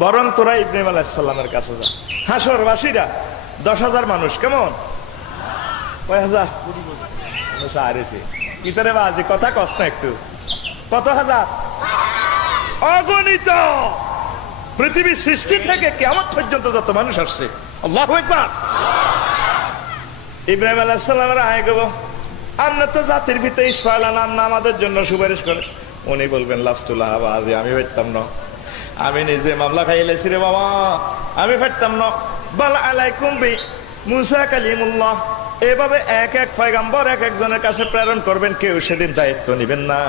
বরং তোরা ইব্রাহিম আলাইহিস সালামের কাছে যা। হাসরবাসীরা 10,000 মানুষ, কেমন? কয় হাজার? ভিতরে বাজি কথা কষ্ট একটু। কত হাজার? অগণিত। পৃথিবীর সৃষ্টি থেকে কিয়ামত পর্যন্ত যত মানুষ আসছে, আল্লাহু আকবার। ইব্রাহিম আলাইহিস সালামের আয় গো, আমরা তো জাতির ভিতরে ইসমাইল নাম না আমাদের জন্য সুপারিশ করে। উনি বলবেন লাস্তুল্লাহ বাজি, আমি পারতাম না, আমি নিজে মামলা খাইলেছি রে বাবা, আমি পারতাম না। বাল আলাইকুম বি মুসা কালিমুল্লাহ। এভাবে এক এক পয়গাম্বর এক একজনের কাছে প্রেরণ করবেন, কেউ সেদিন দায়িত্ব নিবেন না।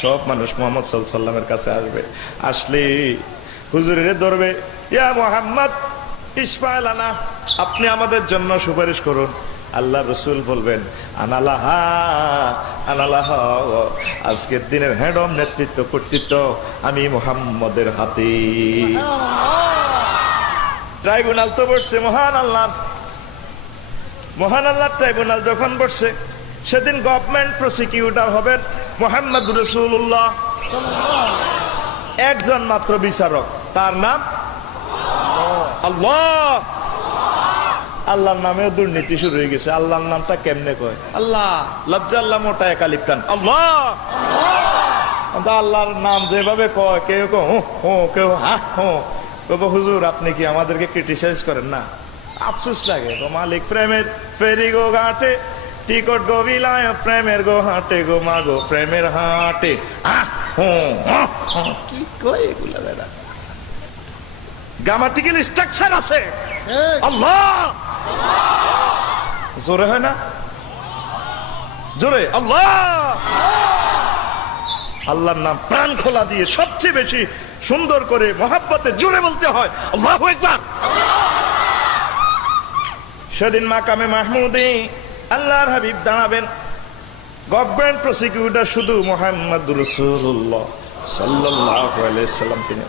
সব মানুষ মুহাম্মদ সাল্লাল্লাহু আলাইহি ওয়াসাল্লামের কাছে আসবে। আসলে হুজুরের ধরবে, ইয়া মুহাম্মদ ইসমাইল আনা, আপনি আমাদের জন্য সুপারিশ করুন। আল্লাহ রসুল বলবেন আনালাহা আনালাহা, আজকের দিনের হেড অফ নেতৃত্ব কর্তৃত্ব আমি মুহাম্মদের হাতে। ট্রাইব্যুনাল তো বসছে মহান আল্লাহর, মহান আল্লাহর ট্রাইব্যুনাল যখন বসছে, সেদিন গভর্নমেন্ট প্রসিকিউটর হবেন মুহাম্মদ রাসূলুল্লাহ। একজন মাত্র বিচারক, তার নাম আল্লাহ। আল্লাহর নামেও দুর্নীতি শুরু হয়ে গেছে। আল্লাহর নামটা কেমনে কয়? আল্লাহ, লফজ আল্লাহ মোটা এক আলিফ খান আল্লাহ। আল্লাহর নাম যেভাবে কয়, কেউ কেউ কব হুজুর আপনি কি আমাদেরকে ক্রিটিসাইজ করেন না? আফসোস লাগে গো মালিক, প্রেমের ফেরি গো ঘাটে, টিকট গো বিলায়, প্রেমের গো হাটে গো মা গো, প্রেমের হাটে। কি কয় এগুলা বেড়া? গ্রামাটিক্যাল স্ট্রাকচার আছে। আল্লাহ জোরে হয় না? জোরে আল্লাহ। আল্লাহর নাম প্রাণ খোলা দিয়ে সবচেয়ে বেশি সুন্দর করে মহাব্বতে জোরে বলতে হয় আল্লাহু আকবার। সেদিন মাকামে মাহমুদে আল্লাহর হাবিব দাঁড়াবেন। গভর্নমেন্ট প্রসিকিউটর শুধু মুহাম্মদ রাসূলুল্লাহ সাল্লাল্লাহু আলাইহি ওয়াসাল্লাম তিনি।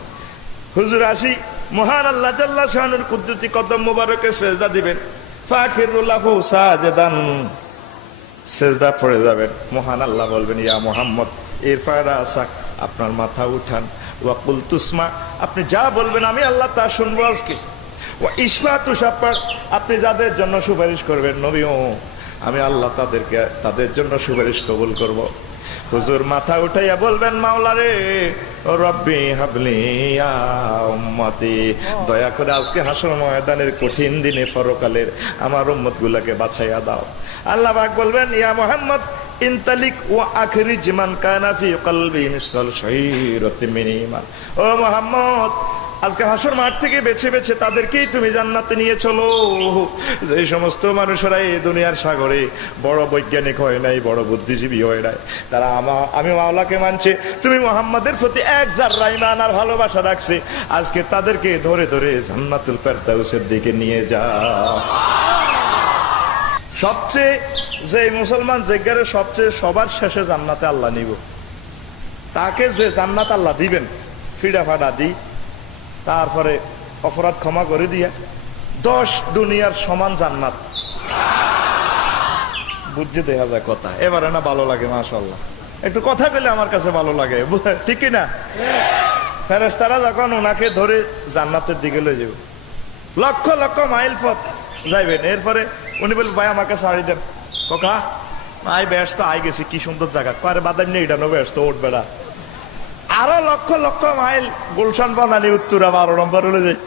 হুজুর আসি, মহান আল্লাহ জাল্লা শানুর কুদরতি কদম মোবারকে সেজদা দিবেন। ফাখিরু লাহু সাজদান, সেজদা পড়ে যাবেন। মহান আল্লাহ বলবেন ইয়া মুহাম্মদ ইরফা রাসাক, আপনার মাথা উঠান। ওয়া কুল তুসমা, আপনি যা বলবেন আমি আল্লাহ তা শুনবো আজকে। ওয়া ইশফাতু শাফাত, আপনি যাদের জন্য সুপারিশ করবেন নবীও, আমি আল্লাহ তাদের জন্য সুপারিশ কবুল করব। হুজুর মাথা উঠাইয়া বলবেন মাওলা রে রব্বি হাবলি ইয়া উম্মতি, দয়া করে আজকে হাসর ময়দানের কঠিন দিনে পরকালের আমার উম্মত গুলাকে বাছাইয়া দাও। আল্লাহ পাক বলবেন ইয়া মুহাম্মদ ইনতালিক ওয়া আখরিজ মান কানা ফি কলবি মিসকাল শাইরাতিন মিন ঈমান। ও মুহাম্মদ, আজকে হাসর মাঠ থেকে বেছে বেছে তাদেরকেই তুমি জান্নাতে নিয়ে চলো। যে সমস্ত মানুষেরা এই দুনিয়ার সাগরে বড় বৈজ্ঞানিক হয় নাই, বড় বুদ্ধিজীবী হয় নাই, তারা আমি মাওলাকে মানছে, তুমি মুহাম্মাদের প্রতি এক যাররা ঈমান আর ভালোবাসা রাখছে, আজকে তাদেরকে ধরে ধরে জান্নাতুল ফেরদাউসের দিকে নিয়ে যাও। সবচেয়ে যে মুসলমান জিজ্ঞারে সবচেয়ে সবার শেষে জান্নাতে আল্লাহ নিব, তাকে যে জান্নাত আল্লাহ দিবেন ফিডা ফাডা দিই, তারপরে অপরাধ ক্ষমা করে দিয়া 10 দুনিয়ার সমান জান্নাত। বুঝছে দেখা যায় কথা, এবারে না ভালো লাগে মাশাআল্লাহ। একটু কথা কইলে আমার কাছে ভালো লাগে, ঠিক কি না? ফেরেশতারা যখন ওনাকে ধরে জান্নাতের দিকে লয়ে যাবে, লক্ষ লক্ষ মাইল পথ যাইবেন। এরপরে উনি বলবেন ভাই আমাকে ছাড়ি দেন। কোকা আই ব্যস্ত আই গেছি, কি সুন্দর জায়গা, পারে বাদাম নেই এটা ব্যস্ত উঠবে না। আরো লক্ষ লক্ষ মাইল গুলশান বানালি উত্তরা 12 নম্বর হলে যায়,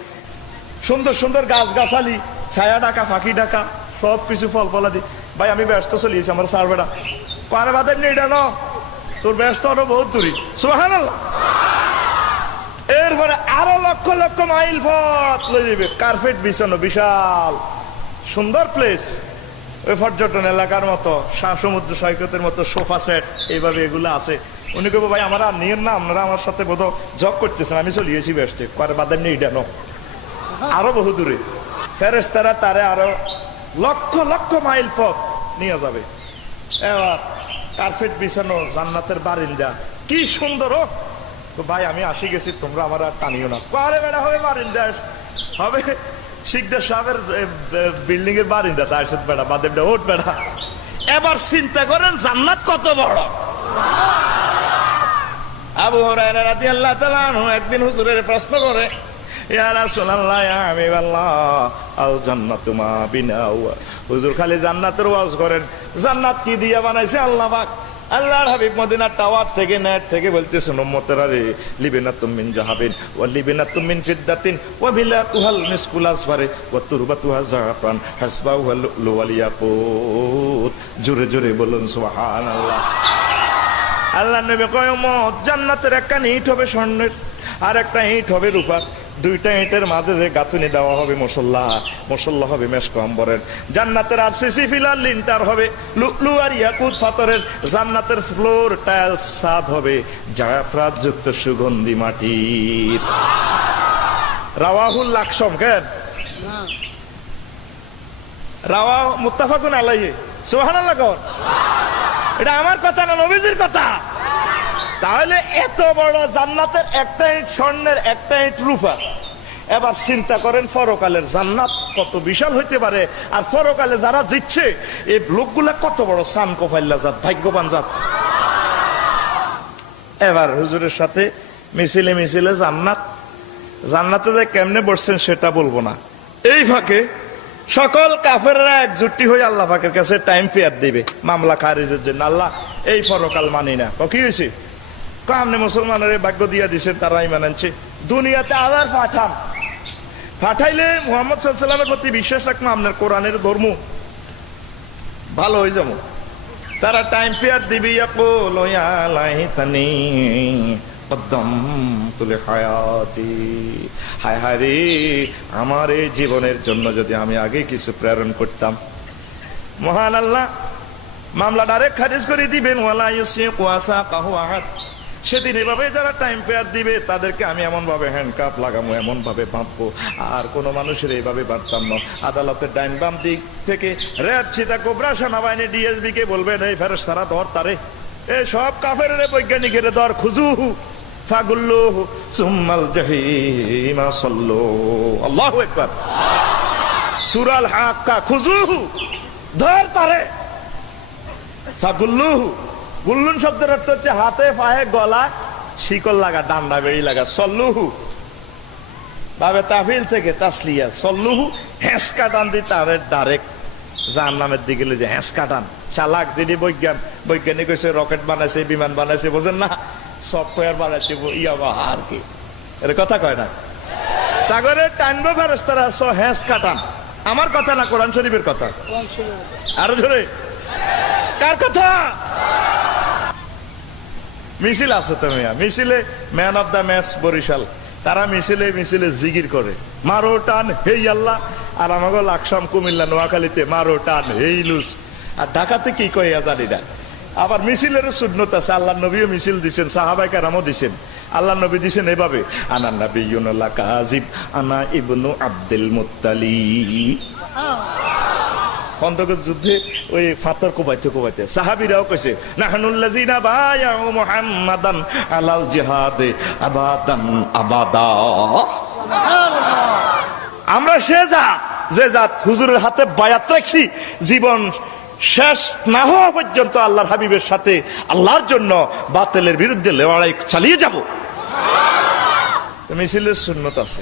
সুন্দর সুন্দর গাছ গাছালি, ছায়া ডাকা, ফাঁকি ডাকা, সবকিছু ফল ফলাদি। ভাই আমি ব্যস্ত চলিয়েছি, আমার সার বেড়া পারে বাদাম নেই এটা তোর ব্যস্ত আরো বহুত দূরি। সুবহানাল্লাহ। এরপরে আরো লক্ষ লক্ষ মাইল পথ লয়ে যাবে, কার্পেট বিছানো বিশাল সুন্দর প্লেস, ওই পর্যটন এলাকার মতো, সমুদ্র সৈকতের মতো সোফা সেট এইভাবে এগুলো আছে। উনি কেবল ভাই আমার আর নিয়েন না, আপনারা আমার সাথে বোধ জব করতেছেন, আমি চলিয়েছি ব্যস্তে, পরে বাদাম নেই এটা আরো বহু দূরে। ফেরেশতারা তারে আরো লক্ষ লক্ষ মাইল পথ নিয়ে যাবে। এবার কার্পেট বিছানো জান্নাতের বারিন্দা, কি সুন্দর। ও ভাই আমি আসি গেছি, তোমরা আমার আর টানিও না। পারে বেড়া হবে বারিন্দা, হবে শিকদার সাহেবের বিল্ডিং এর বারিন্দা, তার সাথে বেড়া বাদেবটা ওঠ বেড়া। এবার চিন্তা করেন জান্নাত কত বড়। আবু হুরায়রা রাদিয়াল্লাহু তাআলা আনহু একদিন হুজুরের প্রশ্ন করে, ইয়া রাসূলুল্লাহ ইয়া হাবিবাল্লাহ আল জান্নাতু মা বিনাউ, হুজুর খালি জান্নাতের ওয়াজ করেন, জান্নাত কি দিয়া বানাইছে আল্লাহ পাক? আল্লাহর হাবিব মদিনার টাওয়ার থেকে নেট থেকে বলতেছেন উম্মতেরা রে, লিবিনাতুম মিন যাহাবিন ওয়া লিবিনাতুম মিন ফিদ্দাতিন ওয়া বিলাতুহাল মিসকুল আসফারে ওয়া তুরবাতুহা জাফরান হাসবাহু লুলু ওয়াল ইয়াকুত। জোরে জোরে বলুন সুবহানাল্লাহ। আল্লাহ নবী কয় উম্মত, জান্নাতের একটা ইট হবে স্বর্ণের, আর একটা ইট হবে রূপার। দুইটা ইটের মাঝে যে গাঁথুনি দেওয়া হবে মুসল্লা, মুসল্লা হবে মেশক আম্বরের। জান্নাতের আরসিসি পিলার লিন্টার হবে লুলু আর ইয়াকুত পাথরের। জান্নাতের ফ্লোর টাইলস ছাদ হবে জাফরাত যুক্ত সুগন্ধি মাটির। রাওয়াহুল লাকসম কেন রাওয়া মুত্তাফাকুন আলাইহি, সুবহানাল্লাহ কোন? এটা আমার কথা না, নবীজির কথা। তাহলে এত বড় জান্নাতের একটা ইট স্বর্ণের, একটা ইট রূপা। এবার চিন্তা করেন পরকালের জান্নাত কত বিশাল হইতে পারে, আর পরকালে যারা জিতছে এই লোকগুলা কত বড় সান কোফাইল্লা জাত, ভাগ্যবান জাত। এবার হুজুরের সাথে মিছিলে মিছিলে জান্নাত, জান্নাতে যে কেমনে বসছেন সেটা বলবো না। এই ফাঁকে সকল কাফেররা একজুটি হয়ে আল্লাহ পাকের কাছে টাইম পেয়ার দিবে মামলা খারিজের জন্য। আল্লাহ এই পরকাল মানি না। কি হয়েছে? আপনি মুসলমানের ভাগ্য দিয়া দিচ্ছেন, তারা ইমান আনছে, দুনিয়াতে আবার পাঠান। পাঠাইলে মুহাম্মদ সাল্লাল্লাহু আলাইহি ওয়াসাল্লামের প্রতি বিশ্বাস রাখবো, আপনার কোরআনের ধর্ম ভালো হয়ে যাবো। তারা টাইম পেয়ার দিবি, ইয়াকুলু ইয়া লাইতানি কদ্দামতু লিহায়াতি, হায় হায় রে, আমার এই জীবনের জন্য যদি আমি আগে কিছু প্রেরণ করতাম। মহান আল্লাহ মামলা ডাইরেক্ট খারিজ করে দিবেন। ওয়ালা ইউসিকু ওয়াসাকাহু আহাদ। সেদিন এভাবে যারা টাইম পেয়ার দিবে তাদেরকে আমি এমন ভাবে হ্যান্ডকাপ লাগাবো, এমন ভাবে বাঁধবো, আর কোনো মানুষের এইভাবে বাঁধতাম না। আদালতের ডাইন বাম দিক থেকে র্যাব, চিতা, কোবরা, সেনাবাহিনী, ডিএসবি কে বলবেন এই ফেরেশতারা ধর তারে, এই সব কাফের বৈজ্ঞানিকের ধর, খুজুহু ফাগুল্লুহু সুম্মাল জাহিমা সাল্লু। আল্লাহু আকবার। সূরা আল হাক্কা, খুজুহু ধর তারে, ফাগুল্লুহু, গুল্লুন শব্দের অর্থ হচ্ছে হাতে পায়ে গলা শিকল লাগা, ডান্ডা বেড়ি লাগা। সল্লুহু ভাবে তাফিল থেকে তাসলিয়া, সল্লুহু হেঁসকা টান দি তারে ডাইরেক্ট জাহান্নামের দিকে যে হেঁসকা টান। চালাক যিনি বৈজ্ঞানিক হয়েছে, রকেট বানাইছে, বিমান বানাইছে, বোঝেন না, সফটওয়্যার বানাইছে, ইয়াবা আর কি এর কথা কয় না। তাগরে টানবো ফেরেশতারা হেঁসকা টান। আমার কথা না, কোরআন শরীফের কথা। আরো ধরে কার কথা? মিছিল আছে তো মিয়া, মিছিলে man of the match Barishal, তারা মিছিলে মিছিলে জিগির করে, মারো টান হেই আল্লাহ। আর আমাকে লাকসাম, কুমিল্লা, নোয়াখালীতে মারো টান হেই লুজ। আর ঢাকাতে কি কইয়া জানি না। আবার মিছিলের সুন্নত আছে, আল্লাহ নবীও মিছিল দিছেন, সাহাবায়ে কেরামও দিছেন। আল্লাহ নবী দিছেন এভাবে, আনা নাবিয়্যুন লা কাযিব আনা ইবনু আব্দুল মুত্তালিব। খন্দকের যুদ্ধে ওই ফাতর কোবাইতে কোবাইতে সাহাবীরাও কইছে, নাহনুল্লাযিনা বায়াউ মুহাম্মাদান আলাল জিহাদে আবাদান আবাদা। আমরা সে জাত, যে জাত হুজুরের হাতে বায়াত রাখছি, জীবন শেষ না হওয়া পর্যন্ত আল্লাহর হাবিবের সাথে আল্লাহর জন্য বাতিলের বিরুদ্ধে লড়াই চালিয়ে যাব। মিছিলের সুন্নত আছে।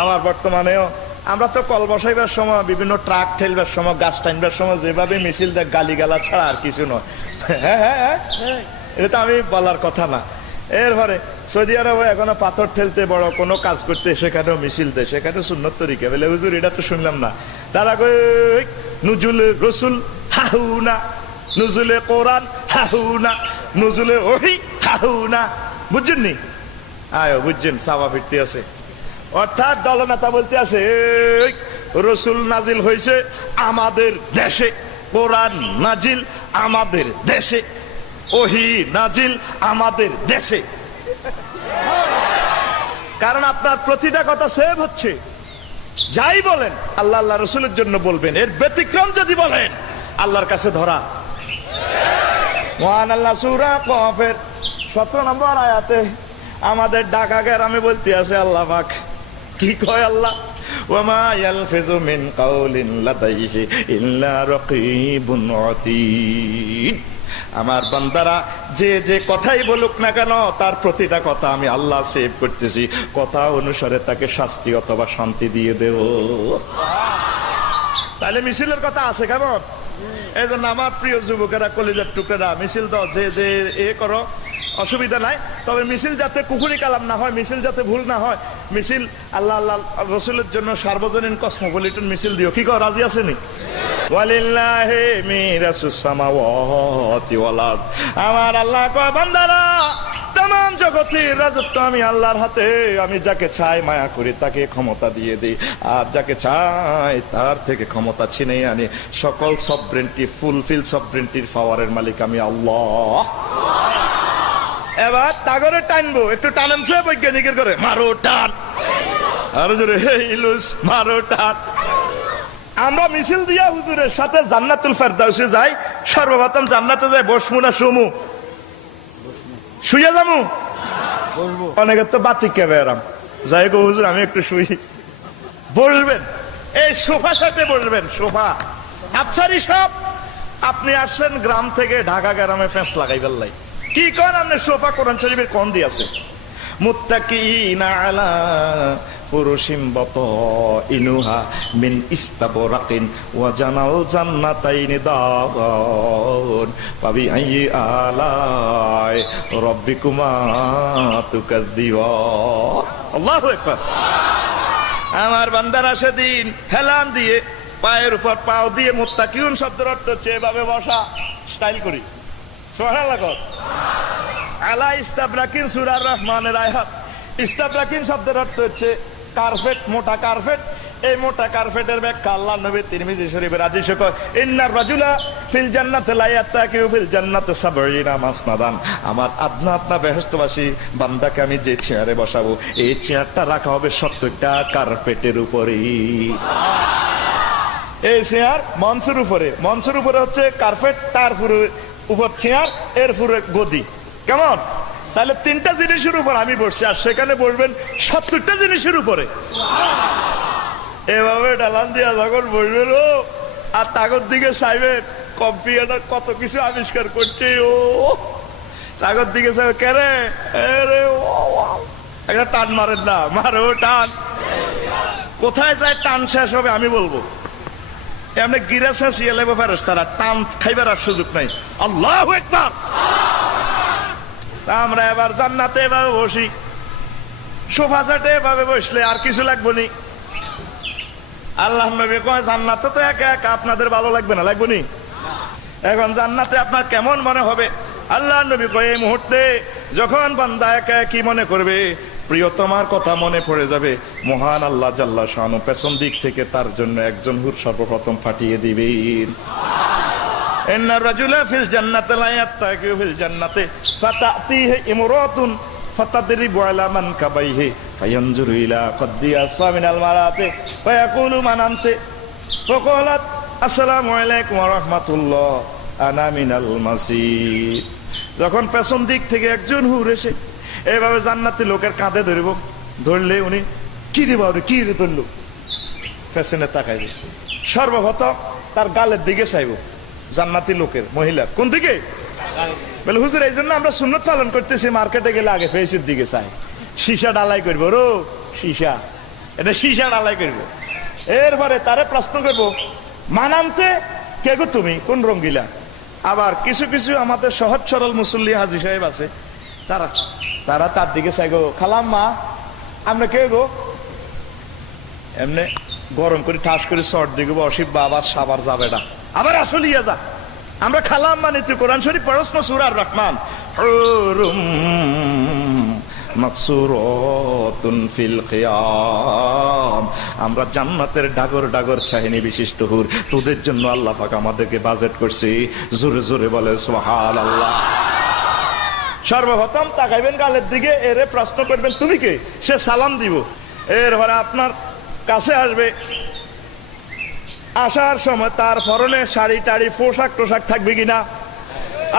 আমার বর্তমানেও আমরা তো কল বসাইবার সময়, বিভিন্ন ট্রাক ঠেলবার সময়, গাছ টাইনবার সময় যেভাবে মিছিল দেয়, গালিগালা ছাড়া আর কিছু নয়। হ্যাঁ, এটা তো আমি বলার কথা না। এরপরে সৌদি আরবে এখনো পাথর ঠেলতে, বড় কোনো কাজ করতে, সেখানেও মিছিল দেয়, সেখানে সুন্নত তরিকা। বলে হুজুর এটা তো শুনলাম না। তারা কই নুজুলে রসুল হাহুনা, নুজুলে কোরআন হাহুনা, নুজুলে ওহী হাহুনা। বুঝছেন নি? আয় বুঝছেন, সাবা ফিরতে আছে। অর্থাৎ দলনেতা বলতে আছে রসুল নাজিল হয়েছে আমাদের দেশে, কোরআন নাজিল আমাদের দেশে, ওহী নাজিল আমাদের দেশে। কারণ আপনার প্রতিটা কথা সেভ হচ্ছে। যাই বলেন আল্লাহ আল্লাহ রসুলের জন্য বলবেন, এর ব্যতিক্রম যদি বলেন আল্লাহর কাছে ধরা। মহান আল্লাহ সূরা কফের 17 নম্বর আয়াতে আমাদের ঢাকা গ্রামে বলতে আছে আল্লাহ পাক, কি কয় আল্লাহ? ওয়ামা ইয়ালফিযু মিন কাউলিন লাদাইহি ইল্লা রাকীবুন আতীদ। আমার বান্দারা যে যে কথাই বলুক না কেন তার প্রতিটা কথা আমি আল্লাহ সেভ করতেছি, কথা অনুসারে তাকে শাস্তি অথবা শান্তি দিয়ে দেব। তাহলে মিছিলের কথা আছে কেমন? এই জন্য আমার প্রিয় যুবকেরা, কলিজার টুকরা, মিছিল দাও, যে যে এ করো, অসুবিধা নাই। তবে মিছিল যাতে কুকুরি কালাম না হয়, মিছিল যাতে ভুল না হয়, মিছিল আল্লাহ আল্লাহ রসুলের জন্য সার্বজনীন কসমোপলিটন মিছিল দিও। কি কর, রাজি আছেনি? ওয়ালিল্লাহি মিরাসুস সামাওয়াতি ওয়াল আরদ। আমার আল্লাহ কয়, বান্দারা तमाम জগতের রাজত্ব আমি আল্লাহর হাতে, আমি যাকে চাই মায়া করি তাকে ক্ষমতা দিয়ে দিই, আর যাকে চাই তার থেকে ক্ষমতা ছিনে আনি। সকল সভরেন্টি, ফুলফিল সভরেন্টির পাওয়ারের মালিক আমি আল্লাহ। এবার তাগরে টানবো, একটু টানেনছে বৈজ্ঞানিকের করে, মারো টান, আর জোরে ইলুস মারো টান। আমরা মিছিল দিয়া হুজুরের সাথে জান্নাতুল ফেরদাউসে যাই। সর্বপ্রথম জান্নাতে যাই, বসমু না শুমু? শুয়ে যাবো। অনেকের তো বাতিক কে বেরাম, যাই গো হুজুর আমি একটু শুই। বসবেন এই সোফা সেটে বসবেন, সোফা আফসারি সব। আপনি আসছেন গ্রাম থেকে, ঢাকা গ্রামে ফেঁস লাগাই বেল্লাই, কি করেন আপনি? সোফা কোরআন শরীফের কোন দিয়ে আছে, মুত্তাকিনা আলা ফুরুশিম বাতাইনুহা মিন ইস্তাবরাকিন ওয়া জানাল জান্নাতাইনি দান ফাবি আইয়ি আলাই রাব্বিকুমা তুকাযযিবান। আল্লাহু আকবার। আমার বান্দারা সেদিন হেলান দিয়ে পায়ের উপর পাও দিয়ে, মুত্তাকিউন শব্দের অর্থ হচ্ছে এভাবে বসা, স্টাইল করি। সুবহানাল্লাহ। আলা ইস্তাবরাকিন সূরার রহমানের আয়াত। ইস্তাবরাকিন শব্দের অর্থ হচ্ছে কার্পেট, মোটা কার্পেট। এই মোটা কার্পেটের ব্যাখ্যা আল্লাহ নবী তিরমিজি শরীফের হাদিসে কয়, ইন্নার রাজুলা ফিল জান্নাতি লা ইয়াত্তাকিউ ফিল জান্নাতি সাবঈনা মাসনাদান। আমার আপনা আপনা বেহেশতবাসী বান্দাকে আমি যে চেয়ারে বসাবো, এই চেয়ারটা রাখা হবে 70টা কার্পেটের উপরেই। এই চেয়ার মঞ্চের উপরে, মঞ্চের উপরে হচ্ছে কার্পেট, তার উপর চেয়ার, এর পুরো গদি। কেমন? তাহলে 3টা জিনিসের উপর আমি বসছি, আর সেখানে বসবেন 70টা জিনিসের উপরে। এভাবে ডালান দিয়া যখন বসবেন, ও আর তাগর দিকে চাইবেন, কম্পিউটার কত কিছু আবিষ্কার করছে, ও তাগর দিকে চাইবে, কেরে একটা টান মারেন না, মারো টান। কোথায় যায় টান শেষ হবে আমি বলবো। এমনি গিরা শেষ ইয়ে লেবো ফেরেশতারা, টান খাইবার আর সুযোগ নাই। আল্লাহু আকবার। আমরা এবার জান্নাতে এভাবে বসি, সোফা সেটে এভাবে বসলে আর কিছু লাগবে নি। আল্লাহ নবী কয়, জান্নাতে তো একা একা আপনাদের ভালো লাগবে না, লাগবে নি? এখন জান্নাতে আপনার কেমন মনে হবে? আল্লাহ নবী কয়, এই মুহূর্তে যখন বান্দা একা একই মনে করবে, প্রিয়তমার কথা মনে পড়ে যাবে, মহান আল্লাহ জাল্লা শানু পেছন দিক থেকে তার জন্য একজন হুর সর্বপ্রথম ফাটিয়ে দিবেন। ইন্নার রাজুলা ফিল জান্নাতি লা ইয়াত্তাকিউ ফিল জান্নাতি ফাতাতিহি ইমরাতুন ফাতাদরিবু আলা মানকাবাইহি ফায়ানজুরু ইলা কদ্দি আসফা মিনাল মারাতি ফায়াকুলু মান আনতা ফাকালাত আসসালামু আলাইকুম ওয়া রাহমাতুল্লাহ আনা মিনাল মাসিদ। যখন পেছন দিক থেকে একজন হুর এসে এইভাবে জান্নাতি লোকের কাঁধে ধরব, ধরলে উনি কি রে বাবা, কি রে ধরলো, পেছনে তাকাইবে, সর্বপ্রথম তার গালের দিকে চাইব। জান্নাতি লোকের মহিলা কোন দিকে? বলে হুজুর এই জন্য আমরা সুন্নত পালন করতেছি, মার্কেটে গেলে আগে ফেসের দিকে চাই। সীসা ডালাই করবো, রো সীসা, এটা সীসা ডালাই করবো। এরপরে তারে প্রশ্ন করবো, মানামতে কে গো তুমি, কোন রঙ্গিলা? আবার কিছু কিছু আমাদের সহজ সরল মুসল্লি হাজি সাহেব আছে, তারা তারা তার দিকে চাই, গো খালাম মা আমরা কে গো, এমনি গরম করে ঠাস করে শর্ট দিকে অসিব বাবার সাবার যাবে না, আবার আসলে ইয়া যা আমরা খালাম মানে তুই কোরআন শরীফ পড়স না, সূরার রহমান, হুরুম মাকসুরাতুন ফিল খিয়াম। আমরা জান্নাতের ডাগর ডাগর চাহিনী বিশিষ্ট হুর তোদের জন্য আল্লাহ পাক আমাদেরকে বাজেট করছে। জোরে জোরে বলে সুবহানাল্লাহ। সর্বপ্রথম তাকাইবেন গালের দিকে, এরে প্রশ্ন করবেন তুমি কে, সে সালাম দিব। এরপরে আপনার কাছে আসবে, আসার সময় তার পরনে শাড়ি টাড়ি পোশাক টোশাক থাকবে কিনা,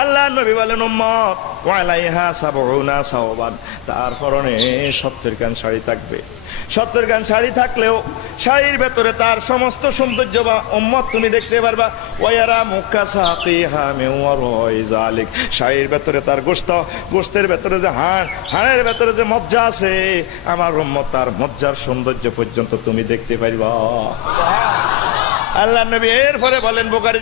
আল্লাহ নবী বলেন উম্মত ওয়ালাইহা সাবউনা সাওবান, তার পরনে 70 খান শাড়ি থাকবে। 70 খান শাড়ি থাকলেও শাড়ির ভেতরে তার সমস্ত সৌন্দর্য বা উম্মত তুমি দেখতে পারবা। ওয়ারা মুক্কা সাকিহা মিন ওয়ারাই যালিক, শাড়ির ভেতরে তার গোশতের ভেতরে যে হাড়ের ভেতরে যে মজ্জা আছে, আমার উম্মত তার মজ্জার সৌন্দর্য পর্যন্ত তুমি দেখতে পারবা। আল্লাহ নবী এরপরে বলেন বুখারী